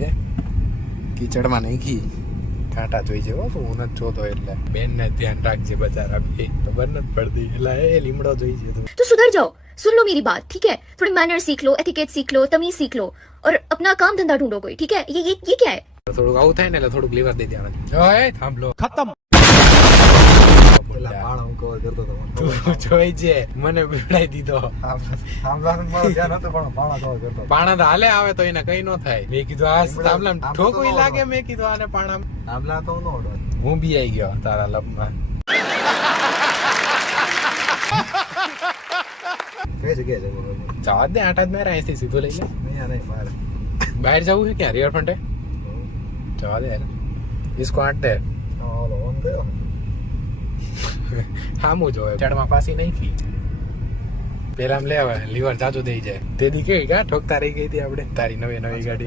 હે કીચડમાં નહીં કી કાંટા જોઈ છે હું નથી જોતો એટલે બેન ને ધ્યાન રાખજે બચારા બે ખબર નથી પડતી એટલે એ લીમડો જોઈ છે તું तो सुधर जाओ, सुन लो मेरी बात, ठीक है? थोड़ी मैनर सीख लो, एथिकेट सीख लो, तमीज सीख लो और अपना काम धंधा ढूंढो कोई, ठीक है? ये क्या है? થોડુંક આવું થાય ને એટલે થોડુંક લીવર દઈ દેવાનું ઓય થાંભલો ખતમ જોઈ છે મને બીવડાઈ દીધો પાણા તો હાલે આવે તો એને કઈ નો થાય મેં કીધું આ થાંભલા ઠોકવી લાગે મેં કીધું આને પાણા થાંભલા તો નો હું બી આવી ગયો તારા લપમાં કઈ જગ્યાએ જવું જવા દે આટા જ મારે અહીંથી સીધું લઈ લે બહાર જવું છે ક્યાં રિવરફ્રન્ટે જવા દે इसको आट दे હામું જોવે ચડમાં પાસી નહીં કી પેલા લે હવે લીવર જાજુ દઈ જાય તે દી કે ઠોકતા રહી ગઈ હતી આપણે તારી નવી ગાડી